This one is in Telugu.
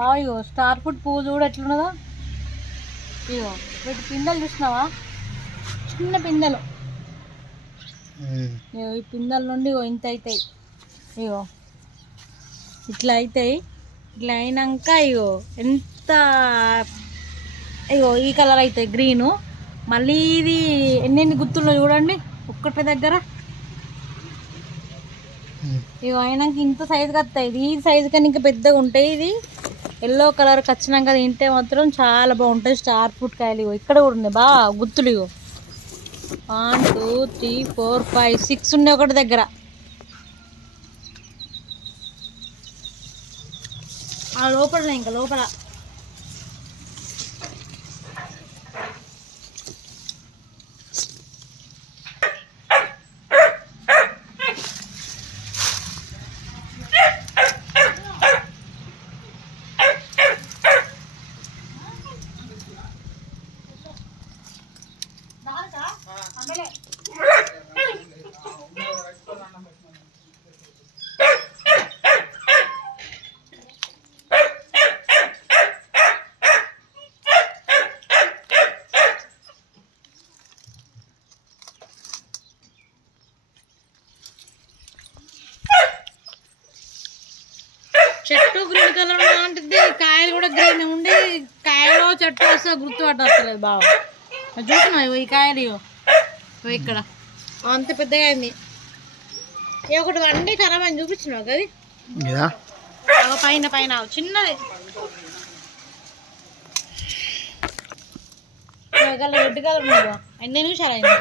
బావ ఇగో స్టార్ ఫుడ్ పువ్వు చూడు ఎట్లున్నదో. ఇగో వీటి పిందెలు చూసినావా? చిన్న పిందెలు. ఇగో ఈ పిందెల నుండి ఇగో ఇంత అవుతాయి ఇగో ఇట్లా అవుతాయి ఇట్లా అయినాక ఇగో ఎంత ఇగో ఈ కలర్ అవుతాయి గ్రీను. మళ్ళీ ఇది ఎన్నెన్ని గుర్తుల్లో చూడండి ఒక్కటి దగ్గర. ఇగో అయినాక ఇంత సైజుకి వస్తాయి. ఇది ఈ సైజు కన్నా ఇంకా పెద్దగా ఉంటాయి ఇది. ఎల్లో కలర్ వచ్చినాక తింటే మాత్రం చాలా బాగుంటాయి స్టార్ ఫ్రూట్ కాయలు ఇగో. ఇక్కడ కూడా ఉన్నాయి. బా గుర్తులు ఇగో. One two three four five six ఉన్నాయి ఒకటి దగ్గర. ఆ లోపల ఇంకా లోపల. చెట్టు గ్రీన్ కలర్ లాంటిది. కాయలు కూడా గ్రీన్ ఉండి కాయలో చెట్టు వస్తే గుర్తు పట్టలేదు బావ చూసినా ఈ కాయలు ఇక్కడ. అంత పెద్దగా అయింది. ఒకటి వండి ఖరాబ్ అని చూపించినావు కదా పైన పైన. చిన్నది. రెడ్ కలర్ ఉంది ఎన్ని నిమిషాలు అయింది?